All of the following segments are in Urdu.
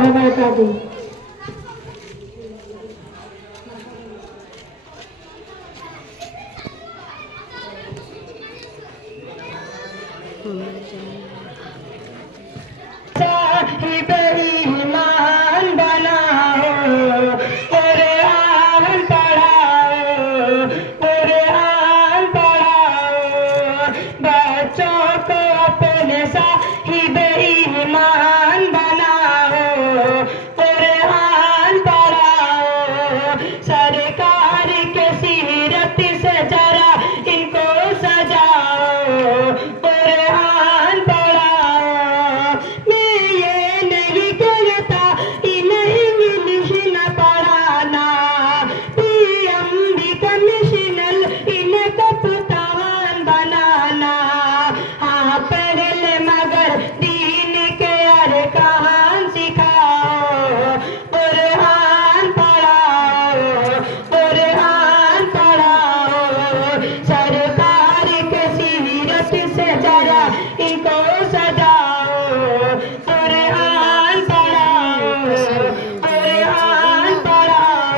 وبرکاتہ۔ صاحب ایمان بناؤ، قرآن پڑھاؤ، قرآن پڑھاؤ، بچوں کو اپنے صاحب ایمان بناؤ، قرآن پڑھاؤ، سرکار کے سیرت سے ذرا ان کو سجاؤ، قرآن پڑھاؤ۔ میں یہ نہیں کہتا انہیں انگلش نہ پڑھانا، پی ایم بھی کمشنر انہیں کپتان بنانا، ہاں پڑھ لے مگر دین کے ارکان سکھاؤ، قرآن پڑھاؤ، قرآن پڑھاؤ، سرکار کے سیرت سے ذرا ان کو سجاؤ، قرآن پڑھاؤ، قرآن پڑھاؤ۔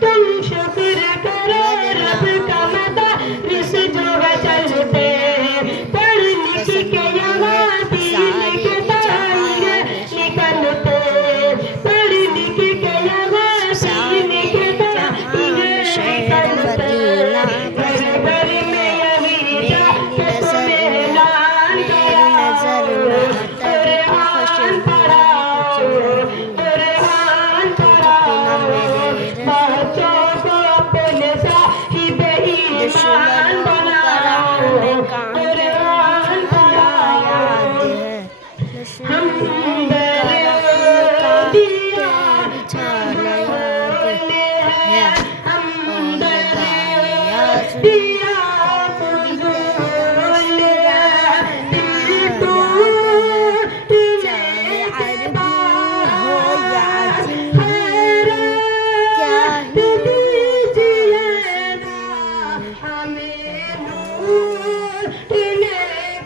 تم شکر کرو رب کا مدارس جو ہے چلتے، پڑھ لکھ کے یہاں دین کے تاجر نکلتے، پڑھ لکھ کے یہاں دین کے تاجر نکلتے، گھر گھر میں یہی جا کے تم اعلان کراؤ، قرآن پڑھاؤ، قرآن پڑھاؤ، بچوں کو اپنے صاحب ایمان بناؤ، قرآن پڑھاؤ۔ ہم دردیاں بھولے ہیں، ہم دردیاں فضول ہیں، دل ٹوٹنے کے بعد خیرات دیجیے نا ہمیں، ٹوٹنے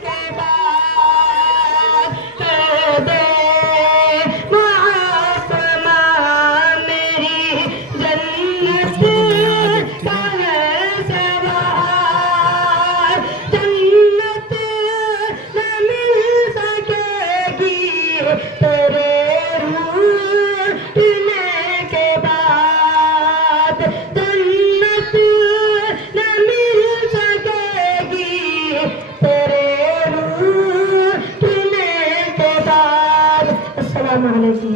کے بعد کر دے معاف ماں میری، جنت کا ہے سوال، جنت نہ مل سکے گی تیرے روٹنے کے بعد، جنت نہ مل سکے گی تیرے روٹنے کے بعد۔ السلام علیکم۔